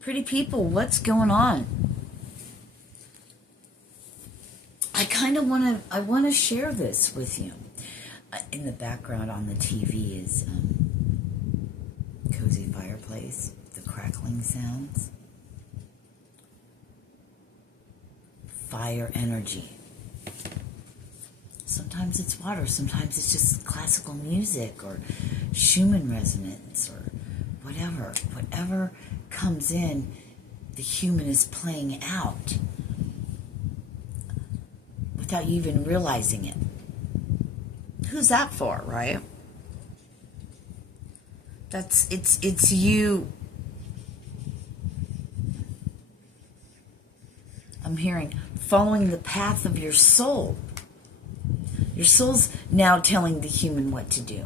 Pretty people, what's going on? I want to share this with you. In the background on the TV is cozy fireplace, the crackling sounds, fire energy. Sometimes it's water, sometimes it's just classical music or Schumann resonance or whatever comes in, the human is playing out without you even realizing it. Who's that for, right? It's you. I'm hearing following the path of your soul. Your soul's now telling the human what to do.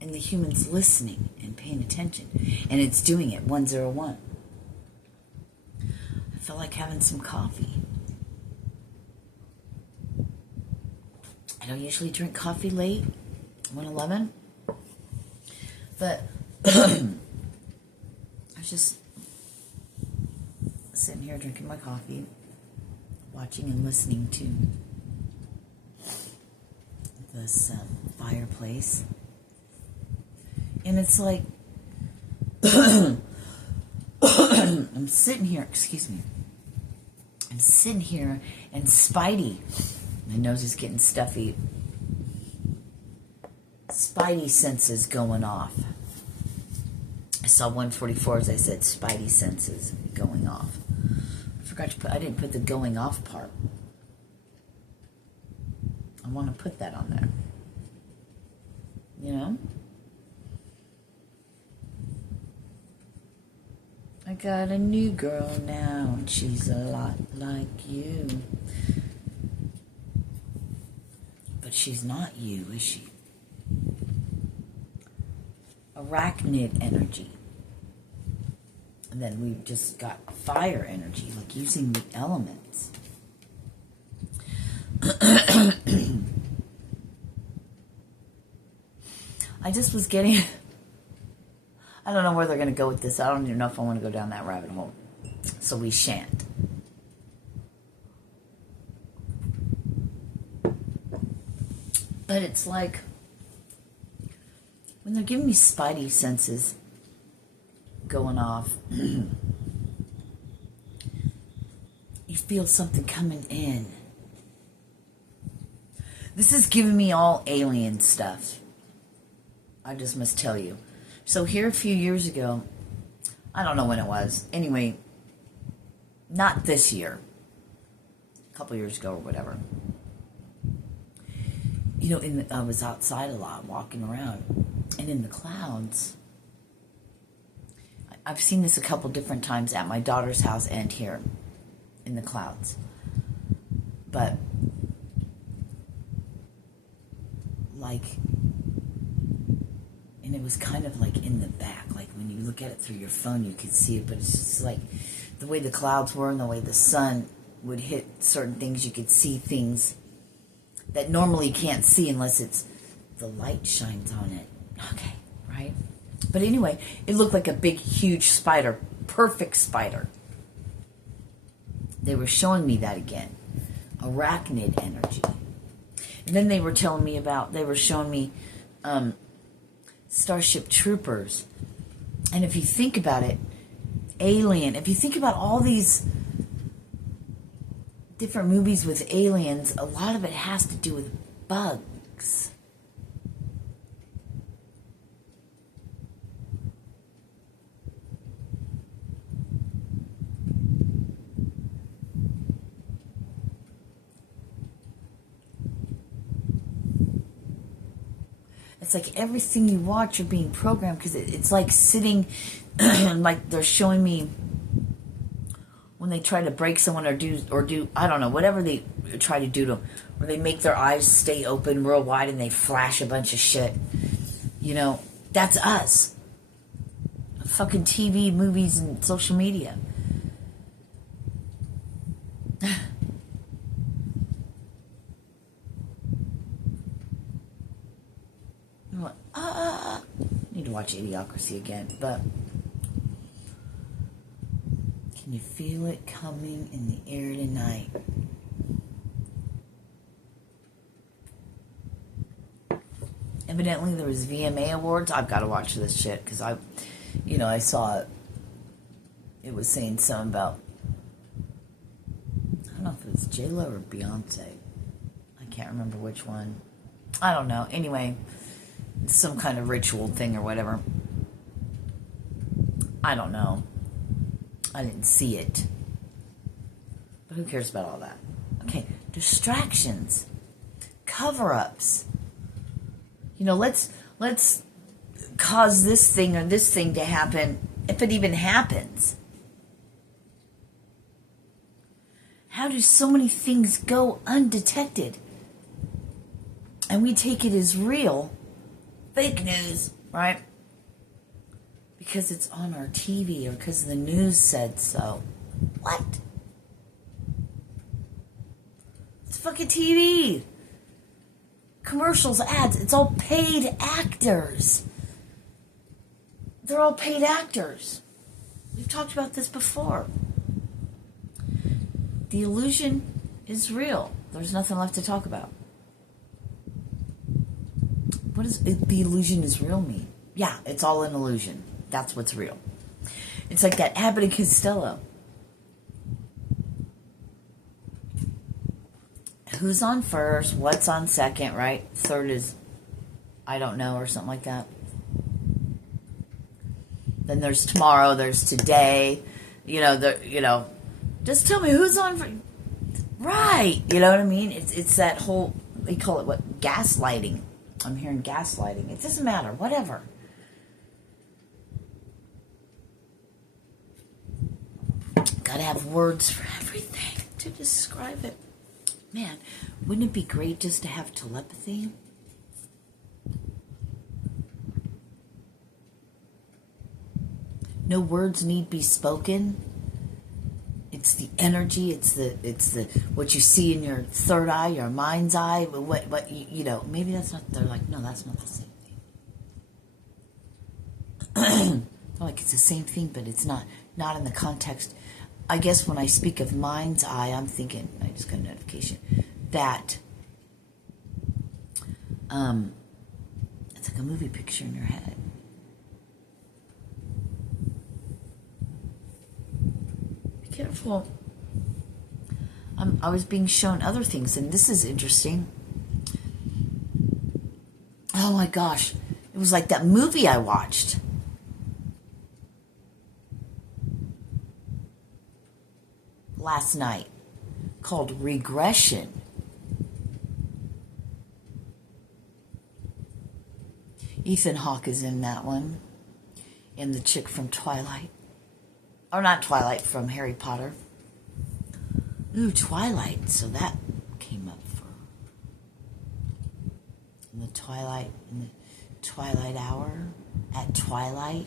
And the human's listening and paying attention. And it's doing it, 101. I feel like having some coffee. I don't usually drink coffee late, 1:11. But I was just sitting here drinking my coffee, watching and listening to this fireplace. And it's like, I'm sitting here, excuse me. I'm sitting here and Spidey, my nose is getting stuffy. Spidey Senses going off. I saw 144 as I said Spidey Senses going off. I didn't put the going off part. I want to put that on there. You know? I got a new girl now, and she's a lot like you. But she's not you, is she? Arachnid energy. And then we've just got fire energy, like using the elements. I just was getting... I don't know where they're going to go with this. I don't even know if I want to go down that rabbit hole. So we shan't. But it's like... when they're giving me Spidey senses going off, you feel something coming in. This is giving me all alien stuff. I just must tell you. So here a few years ago, I don't know when it was. Anyway, not this year. A couple years ago or whatever. You know, I was outside a lot, walking around. And in the clouds, I've seen this a couple different times at my daughter's house and here in the clouds. But, like, and it was kind of like in the back. Like when you look at it through your phone, you could see it. But it's just like the way the clouds were and the way the sun would hit certain things, you could see things that normally you can't see unless it's the light shines on it. Okay, right? But anyway, it looked like a big, huge spider. Perfect spider. They were showing me that again. Arachnid energy. And then they were showing me Starship Troopers. And if you think about it, Alien, if you think about all these different movies with aliens, a lot of it has to do with bugs. It's like everything you watch, you're being programmed, because it's like sitting, like they're showing me when they try to break someone or do I don't know, whatever they try to do to them, where they make their eyes stay open real wide and they flash a bunch of shit. You know, that's us. Fucking TV, movies, and social media. Need to watch watch Idiocracy again, but can you feel it coming in the air tonight? Evidently there was VMA awards. I've got to watch this shit because I saw it was saying something about, I don't know if it was J-Lo or Beyonce. I can't remember which one. I don't know. Anyway, some kind of ritual thing or whatever. I don't know. I didn't see it. But who cares about all that? Okay, distractions. Cover-ups. Let's cause this thing or this thing to happen, if it even happens. How do so many things go undetected? And we take it as real. Fake news, right? Because it's on our TV or because the news said so. What? It's fucking TV. Commercials, ads, it's all paid actors. They're all paid actors. We've talked about this before. The illusion is real. There's nothing left to talk about. What does the illusion is real mean? Yeah, it's all an illusion. That's what's real. It's like that Abbott and Costello. Who's on first? What's on second, right? Third is, I don't know, or something like that. Then there's tomorrow, there's today. Just tell me who's on first. Right. You know what I mean? It's that whole, they call it what? Gaslighting. I'm hearing gaslighting. It doesn't matter. Whatever. Gotta have words for everything to describe it. Man, wouldn't it be great just to have telepathy? No words need be spoken. It's the energy. It's the what you see in your third eye, your mind's eye. What maybe that's not. They're like, no, that's not the same thing. They're like, it's the same thing, but it's not in the context. I guess when I speak of mind's eye, I'm thinking, I just got a notification, that it's like a movie picture in your head. Be careful. I was being shown other things, and this is interesting. Oh my gosh. It was like that movie I watched. Last night, called Regression. Ethan Hawke is in that one, and the chick from Twilight, or not Twilight, from Harry Potter. Ooh, Twilight. So that came up for in the Twilight hour at Twilight.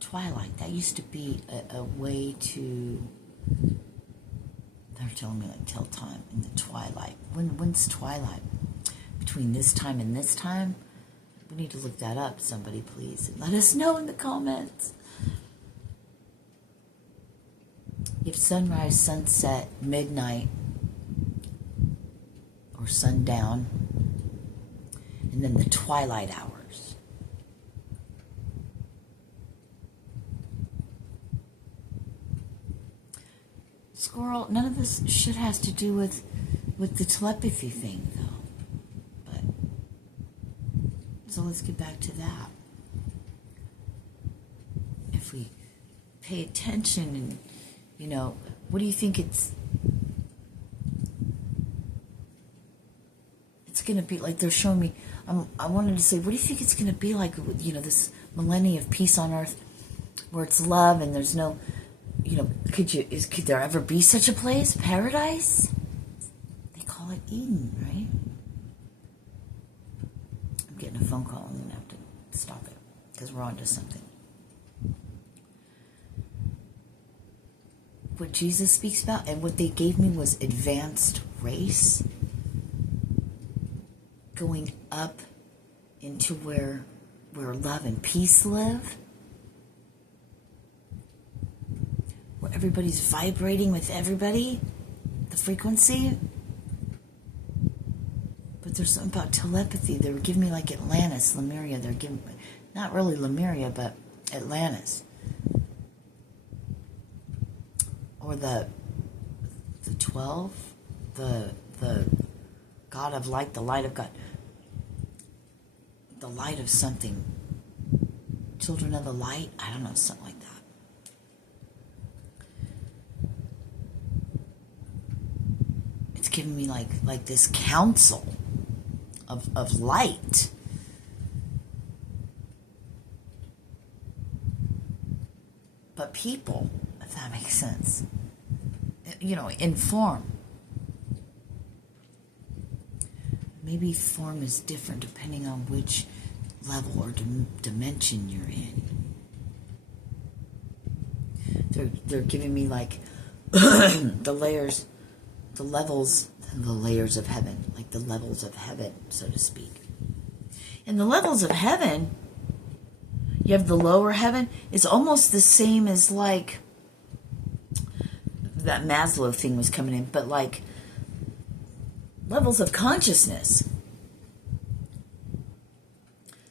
Twilight. That used to be a way to. They're telling me like tell time in the twilight. When's twilight? Between this time and this time? We need to look that up. Somebody please and let us know in the comments. You have sunrise, sunset, midnight, or sundown, and then the twilight hours. Squirrel, none of this shit has to do with the telepathy thing, though. But so let's get back to that. If we pay attention and, what do you think it's going to be like? They're showing me, I wanted to say, what do you think it's going to be like, this millennium of peace on earth where it's love and there's no, could there ever be such a place? Paradise? They call it Eden, right? I'm getting a phone call. I'm going to have to stop it because we're on to something. What Jesus speaks about and what they gave me was advanced race. Going up into where love and peace live, where everybody's vibrating with everybody, the frequency. But there's something about telepathy. They were giving me like Atlantis, Lemuria. They're giving, not really Lemuria, but Atlantis. Or the 12, the God of light, the light of God, the light of something, children of the light, I don't know, something like that. It's giving me like this council of light. But people, if that makes sense, in form. Maybe form is different depending on which level or dimension you're in. They're giving me like the layers, the levels, the layers of heaven, like the levels of heaven, so to speak. And the levels of heaven, you have the lower heaven, it's almost the same as like that Maslow thing was coming in, but like levels of consciousness.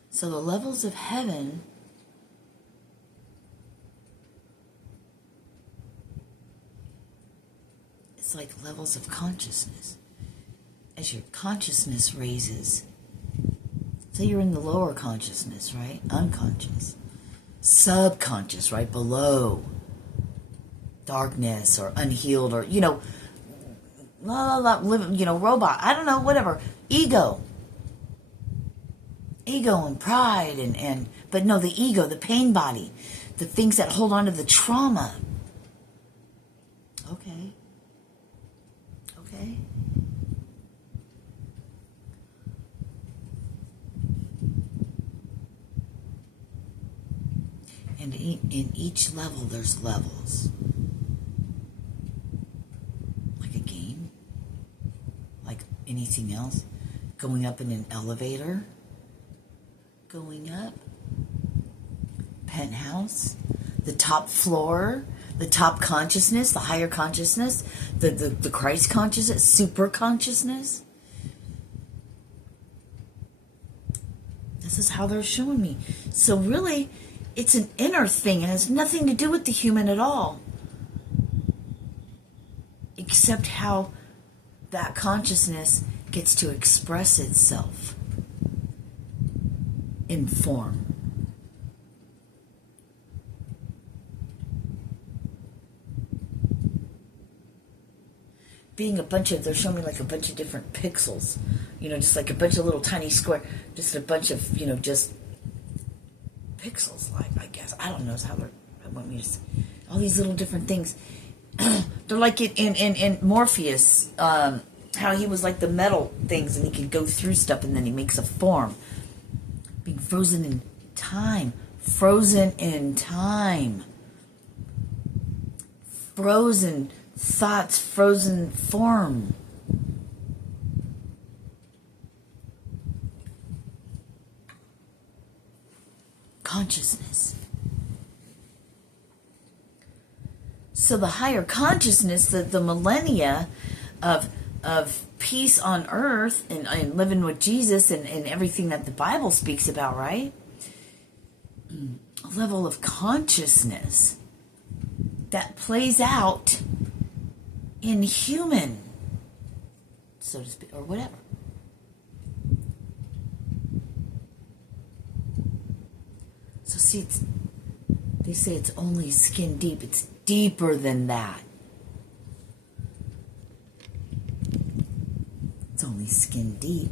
So the levels of heaven it's like levels of consciousness. As your consciousness raises, say you're in the lower consciousness, right? Unconscious. Subconscious, right? Below. Darkness or unhealed or, robot. I don't know, whatever. Ego and pride but no, the ego, the pain body, the things that hold on to the trauma. Okay. And in each level, there's levels. Like a game. Like anything else. Going up in an elevator. Going up. Penthouse. The top floor. The top consciousness. The higher consciousness. The Christ consciousness. Super consciousness. This is how they're showing me. So really, it's an inner thing. It has nothing to do with the human at all. Except how that consciousness gets to express itself in form. Being they're showing me like a bunch of different pixels. Just like a bunch of little tiny square, just a bunch of, just pixels, like, I guess. I don't know how they want me to say. All these little different things. They're like in Morpheus, how he was like the metal things and he could go through stuff and then he makes a form. Being frozen in time. Frozen in time. Frozen thoughts, frozen form. Consciousness. So the higher consciousness, the millennia of peace on earth and living with Jesus and everything that the Bible speaks about, right? A level of consciousness that plays out in human, so to speak, or whatever. So see, they say it's only skin deep. It's deeper than that. It's only skin deep.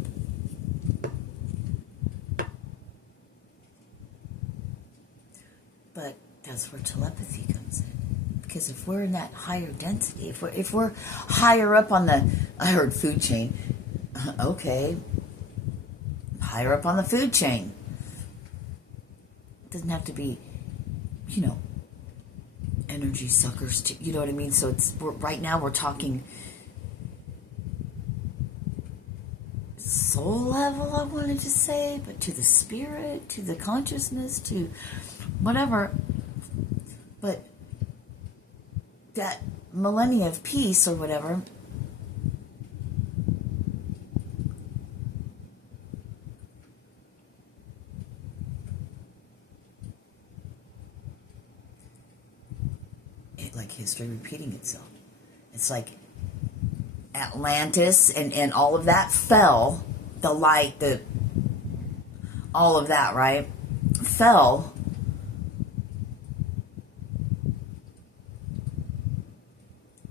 But that's where telepathy comes in. Because if we're in that higher density, if we're higher up on I heard food chain. Okay. Higher up on the food chain. It doesn't have to be, energy suckers, you know what I mean? So right now we're talking soul level, I wanted to say, but to the spirit, to the consciousness, to whatever. But that millennia of peace or whatever, like history repeating itself. It's like Atlantis and all of that fell, the light, all of that, right, fell.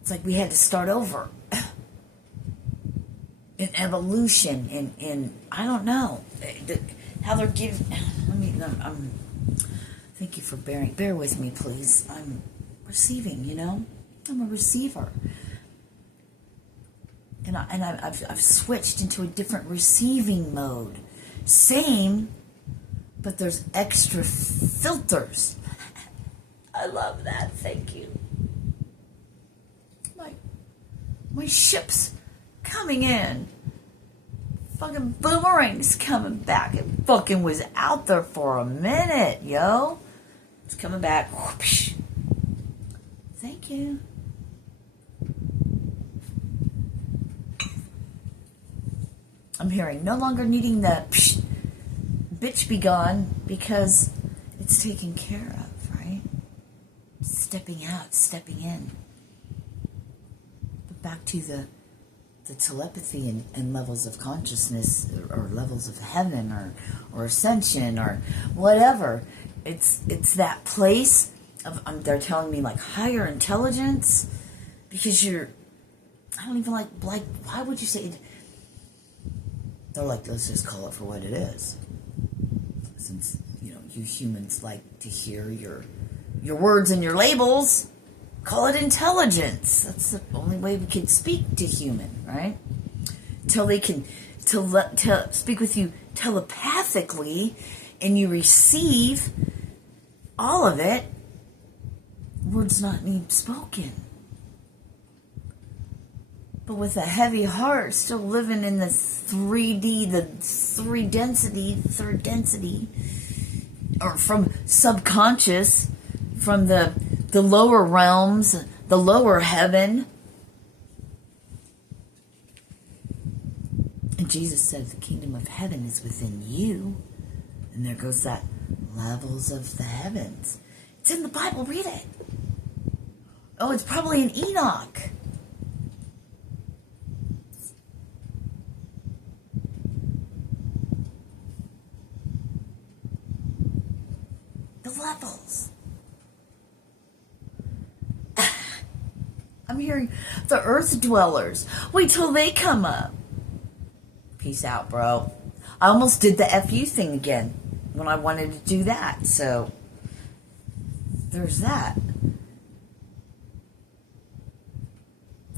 It's like we had to start over in evolution, in I don't know how they're giving. Thank you for bear with me, please. I'm receiving, I'm a receiver. And I've switched into a different receiving mode. Same, but there's extra filters. I love that. Thank you. My ship's coming in. Fucking boomerang's coming back. It fucking was out there for a minute, yo. It's coming back. Whoosh. Thank you. I'm hearing no longer needing the bitch be gone because it's taken care of, right? Stepping out, stepping in. But back to the telepathy and levels of consciousness or levels of heaven or ascension or whatever. It's that place of, they're telling me like higher intelligence because I don't even like, why would you say it? They're like, let's just call it for what it is. Since, you humans like to hear your words and your labels, call it intelligence. That's the only way we can speak to human, right? Till they can speak with you telepathically and you receive all of it, words not need spoken. But with a heavy heart, still living in the 3D, the third density, or from subconscious, from the lower realms, the lower heaven. And Jesus said the kingdom of heaven is within you. And there goes that levels of the heavens. It's in the Bible, read it. Oh, it's probably in Enoch. The levels. I'm hearing the earth dwellers. Wait till they come up. Peace out, bro. I almost did the FU thing again when I wanted to do that. So, there's that.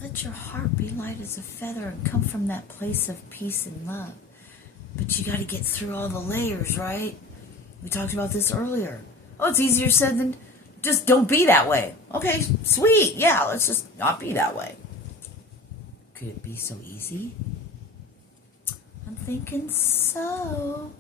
Let your heart be light as a feather and come from that place of peace and love. But you got to get through all the layers, right? We talked about this earlier. Oh, it's easier said than just don't be that way. Okay, sweet. Yeah, let's just not be that way. Could it be so easy? I'm thinking so.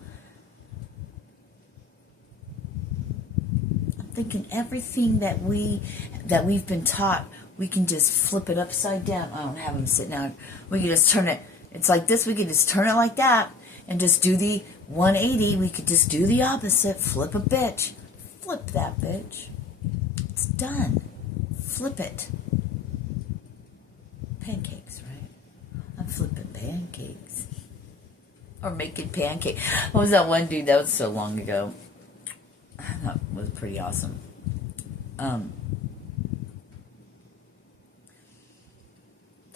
I'm thinking everything that we've been taught, we can just flip it upside down. I don't have them sitting down. We can just turn it. It's like this. We can just turn it like that and just do the 180. We could just do the opposite. Flip a bitch. Flip that bitch. It's done. Flip it. Pancakes, right? I'm flipping pancakes. Or making pancakes. What was that one dude? That was so long ago. That was pretty awesome. That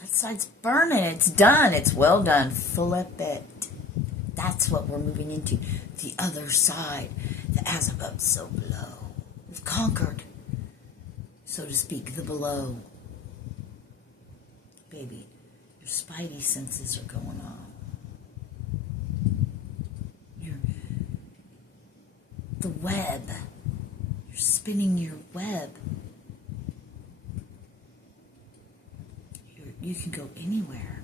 side's burning. It's done. It's well done. Flip it. That's what we're moving into. The other side. The as above, so below. We've conquered, so to speak, the below. Baby, your Spidey senses are going on. The web. You're spinning your web. You can go anywhere.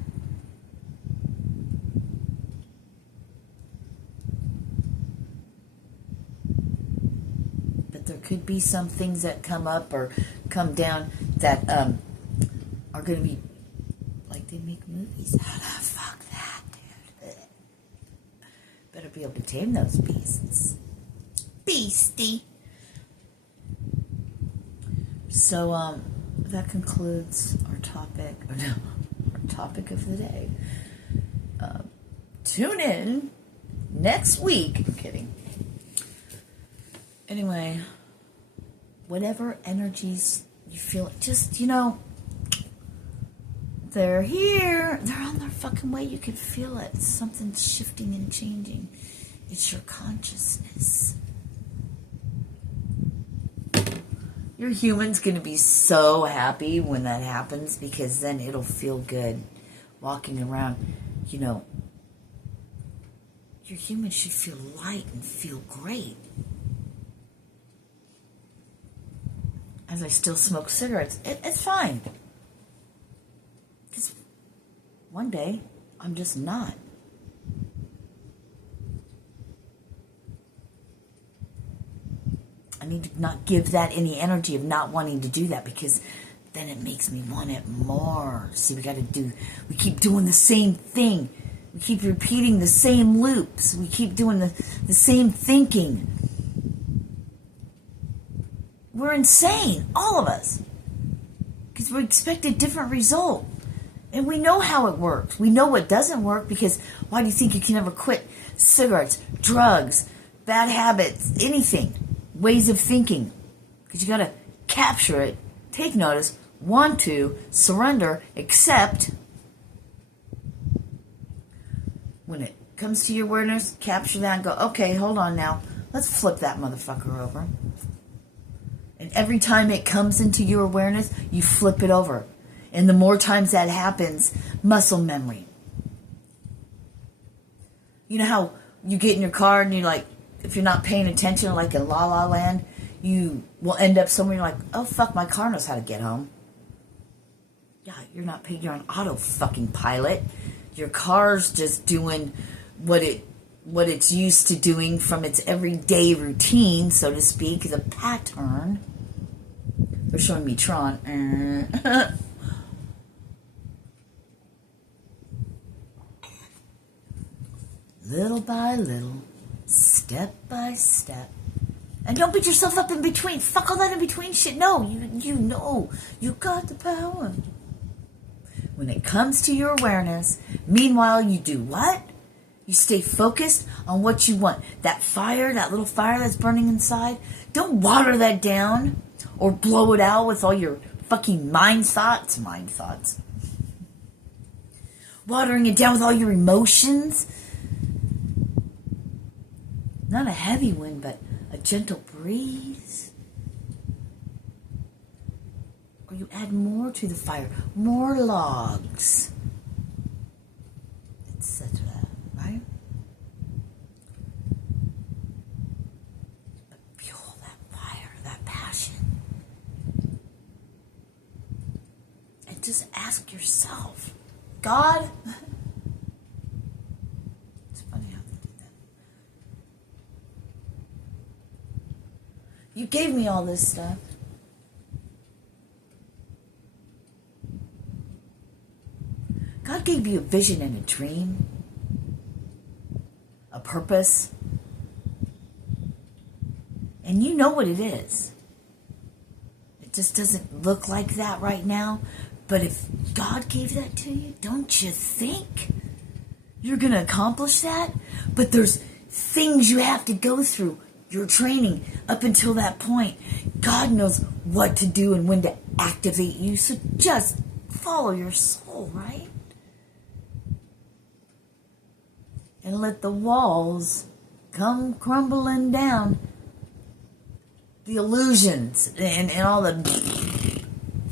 There could be some things that come up or come down that are going to be like they make movies out of. Fuck that, dude. Better be able to tame those beasts. Beastie. So, that concludes our topic. Or no, our topic of the day. Tune in next week. I'm kidding. Anyway, whatever energies you feel, just, they're here. They're on their fucking way. You can feel it. Something's shifting and changing. It's your consciousness. Your human's going to be so happy when that happens, because then it'll feel good walking around. Your human should feel light and feel great. As I still smoke cigarettes, it's fine. Because one day, I'm just not. I need to not give that any energy of not wanting to do that, because then it makes me want it more. See, we keep doing the same thing. We keep repeating the same loops. We keep doing the same thinking. We're insane, all of us. Because we expect a different result. And we know how it works. We know what doesn't work, because why do you think you can never quit cigarettes, drugs, bad habits, anything? Ways of thinking. Because you got to capture it, take notice, want to, surrender, accept. When it comes to your awareness, capture that and go, okay, hold on now. Let's flip that motherfucker over. And every time it comes into your awareness, you flip it over. And the more times that happens, muscle memory. You know how you get in your car and you're like, if you're not paying attention, like in La La Land, you will end up somewhere you're like, oh fuck, my car knows how to get home. Yeah, you're not paying, you're on auto fucking pilot. Your car's just doing what it's used to doing from its everyday routine, so to speak, the pattern. They're showing me Tron. Little by little, step by step. And don't beat yourself up in between. Fuck all that in between shit. No, you know. You got the power. When it comes to your awareness, meanwhile, you do what? You stay focused on what you want. That fire, that little fire that's burning inside, don't water that down or blow it out with all your fucking mind thoughts. Watering it down with all your emotions. Not a heavy wind, but a gentle breeze. Or you add more to the fire, more logs, etc. Right? But fuel that fire, that passion. And just ask yourself, God, it's funny how they did that. You gave me all this stuff. God gave you a vision and a dream, a purpose, and you know what it is. It just doesn't look like that right now, but if God gave that to you, don't you think you're going to accomplish that? But there's things you have to go through, your training up until that point. God knows what to do and when to activate you, so just follow your soul, right? And let the walls come crumbling down. The illusions and all the...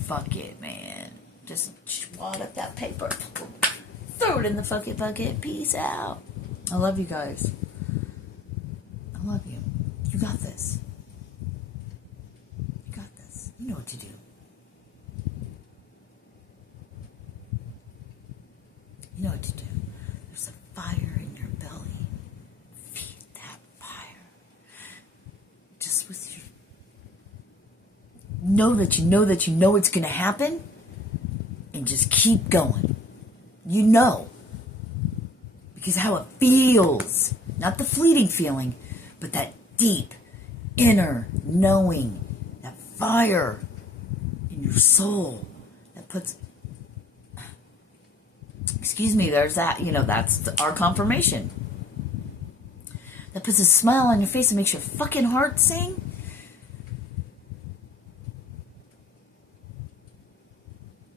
Fuck it, man. Just wad up that paper. Throw it in the fucking bucket. Peace out. I love you guys. I love you. You got this. You got this. You know what to do. You know what to do. There's a fire in your belly. Feed that fire. Just with your know that you know that you know it's going to happen, and just keep going. You know. Because how it feels, not the fleeting feeling, but that deep, inner knowing, that fire in your soul that puts, there's that, that's our confirmation. That puts a smile on your face and makes your fucking heart sing.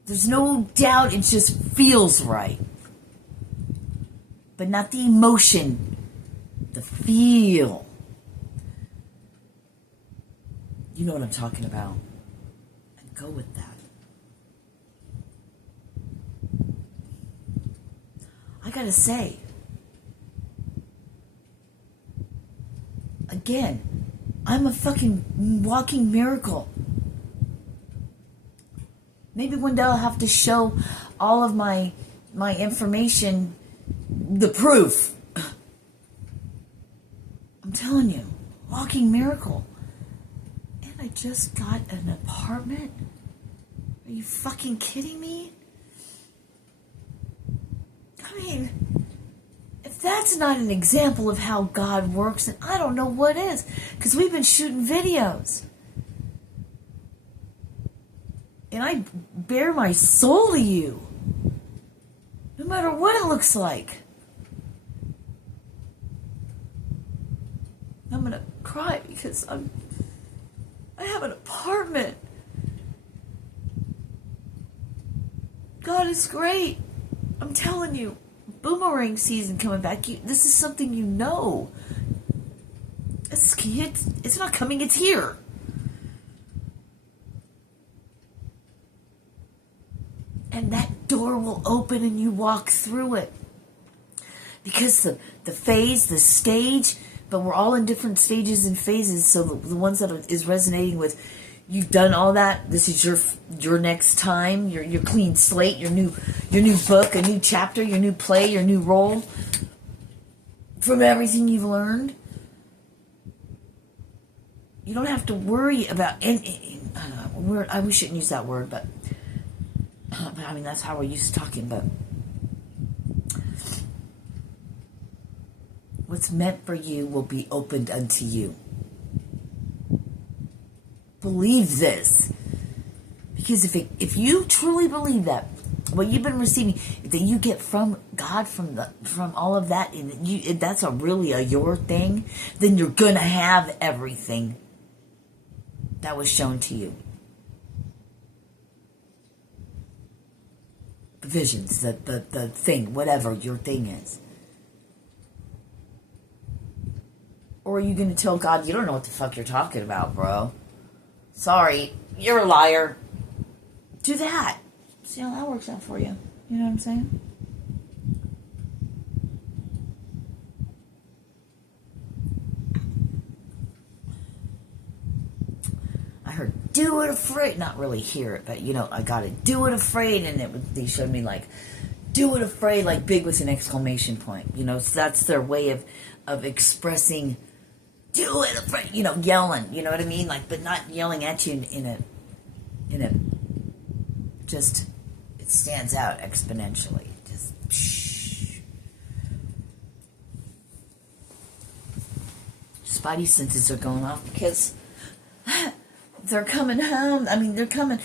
There's no doubt, it just feels right. But not the emotion, the feel. You know what I'm talking about. And go with that. I gotta say, again, I'm a fucking walking miracle. Maybe one day I'll have to show all of my information, the proof. I'm telling you, walking miracle. And I just got an apartment? Are you fucking kidding me? I mean, if that's not an example of how God works, then I don't know what is. Because we've been shooting videos. And I bare my soul to you. No matter what it looks like. I'm going to cry because I have an apartment. God is great. I'm telling you. Boomerang season coming back. This is something you know. It's not coming, it's here. And that door will open and you walk through it. Because the phase, the stage, but we're all in different stages and phases. So the ones that is resonating with, you've done all that. This is your next time, your clean slate, your new book, a new chapter, your new play, your new role. From everything you've learned, you don't have to worry about any. We shouldn't use that word, but I mean that's how we're used to talking. But what's meant for you will be opened unto you. Believe this, because if you truly believe that, what you've been receiving, that you get from God, from all of that, and that's really your thing, then you're gonna have everything that was shown to you. The visions, the thing, whatever your thing is. Or are you gonna tell God, you don't know what the fuck you're talking about, bro? Sorry, you're a liar. Do that. See how that works out for you. You know what I'm saying? I heard do it afraid. Not really hear it, but I got it. Do it afraid. And they showed me like, do it afraid, like big with an exclamation point. So that's their way of expressing do it afraid, yelling, you know what I mean? Like, but not yelling at you in a, just, it stands out exponentially. Just, shh. Spidey senses are going off because they're coming home. I mean, they're coming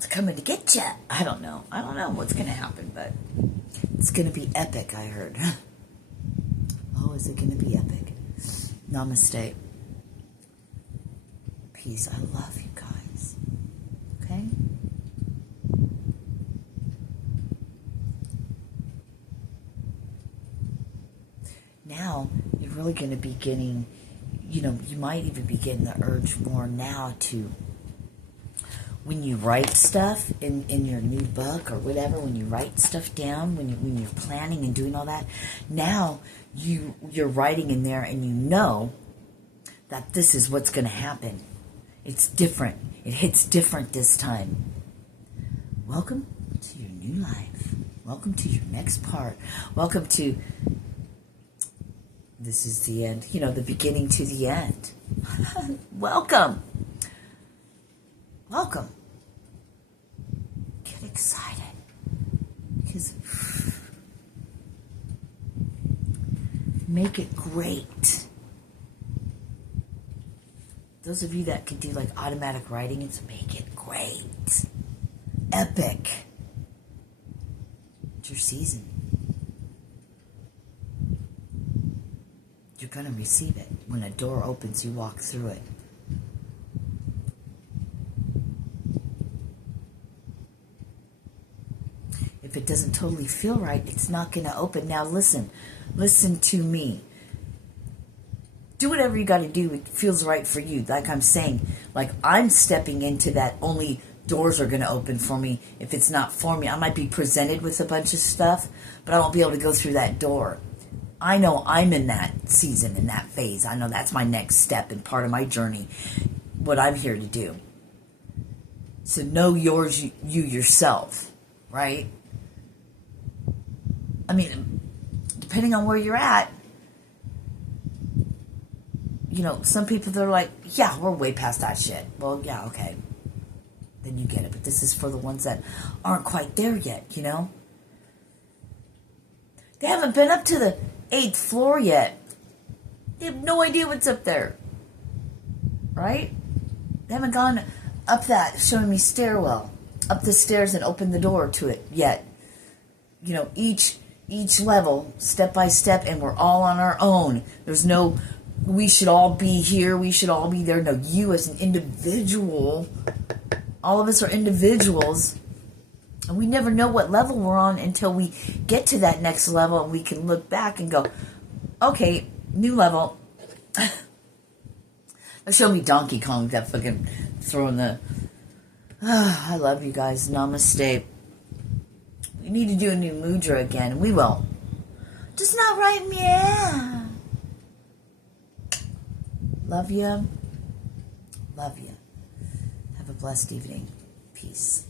to get you. I don't know what's going to happen, but it's going to be epic, I heard. Oh, is it going to be epic? Namaste. Peace. I love you guys. Okay? Now, you're really going to be getting, you might even be getting the urge more now to, when you write stuff in your new book or whatever, when you write stuff down, when you're planning and doing all that, now you're writing in there and you know that this is what's going to happen. It's different. It hits different this time. Welcome to your new life. Welcome to your next part. Welcome to, this is the end, the beginning to the end. Welcome. welcome. Get excited. Because make it great. Those of you that can do like automatic writing, it's make it great. Epic. It's your season. You're going to receive it. When a door opens, you walk through it. If it doesn't totally feel right, it's not going to open. Now listen to me. Do whatever you got to do. It feels right for you. Like I'm saying, like I'm stepping into that. Only doors are going to open for me. If it's not for me, I might be presented with a bunch of stuff, but I won't be able to go through that door. I know I'm in that season, in that phase. I know that's my next step and part of my journey, what I'm here to do. So know you yourself, right? I mean, depending on where you're at, you know, some people, they're like, yeah, we're way past that shit. Well, yeah, okay. Then you get it. But this is for the ones that aren't quite there yet, you know? They haven't been up to the 8th floor yet. They have no idea what's up there. Right? They haven't gone up that showing me stairwell, up the stairs and opened the door to it yet. You know, each level, step by step, and we're all on our own. There's no, we should all be here, we should all be there. No, you as an individual, all of us are individuals, and we never know what level we're on until we get to that next level, and we can look back and go, okay, new level. Show me Donkey Kong, that fucking throwing the, I love you guys, namaste. We need to do a new mudra again, and we will. Just not right, yeah. Love you. Love you. Have a blessed evening. Peace.